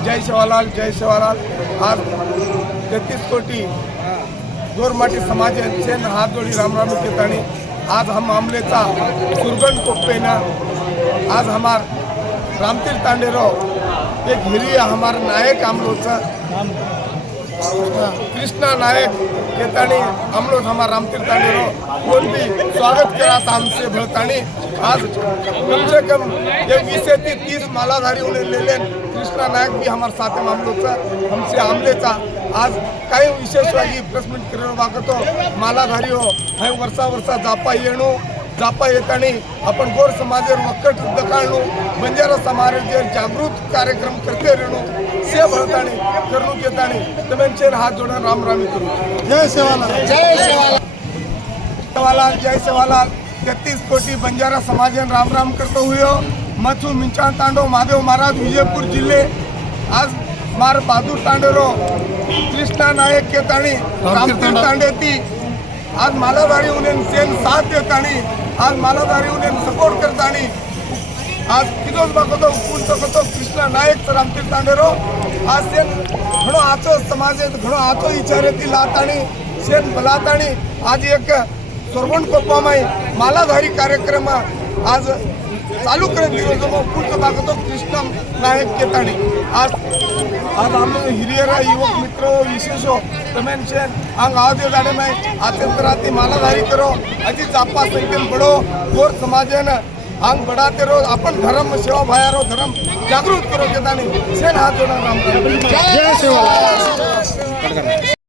जय सेवालाल आज 33 कोटी गोरमाटी समाज यांचे हात जोडी रामराम केतानी आज हम मामलेचा सुरगण कोपेना आज हमार रामतीर तांडेरो एक हिरिय हमार नायक आमलोचा कृष्णा नायक केतानी आमलोच हमार रामतीर तांडेरो कोण भी स्वागत करा हमसे भरतानी आज कम से कम 20 से 30 मालाधारी उन्हें ले लेन कृष्णा नायक भी हमारे साथ मामलोचा हमसे आमलेचा आज काही विशेषವಾಗಿ प्रेस मीट करून वागतो मालाधारी हो हाय वर्षा जापा येतानी आपण गोर समाजेर वक्कट दखाणू बंजारा समाजाचेर जागृत कार्यक्रम करते रहणू से भरतानी करू घेतानी तमेंचेर हात जोडून रामरामी करू जय सेवालाल जय सेवालाल 33 कोटी बंजारा समाजन राम करतो हुयो मथु मिंचा तांडो महादेव महाराज विजयपुर जिले आज मार बहादुर तांडेरो कृष्णा नायक के ताणी रामतीर तांडेती आज मालाधारी उन्हें सेन साथ देतानी आज मालाधारी उन्हें सपोर्ट करतानी आज किदोस बागतो पूर्ण तकतो कृष्णा नायक रामतीर तांडेरो आज सेन घणो आचो समाज घणो आचो विचारेती लातानी सेन बलातानी आज एक सोरवण कोप्पामाई मालाधारी कार्यक्रम आज चालू करत दिवस पुढचं बागतो कृष्ण नायक केताणी आज हम हिरियरा युवक मित्र विशेष हो तमेंशन आंग आदे गाड़े में आते मालाधारी करो अजी जापा संख्यन बढ़ो गोर समाजन आंग बढ़ाते रहो अपन धर्म सेवा भायारो धर्म जागृत करो केतानी सेन हाथ जोड़ा राम जय सेवा।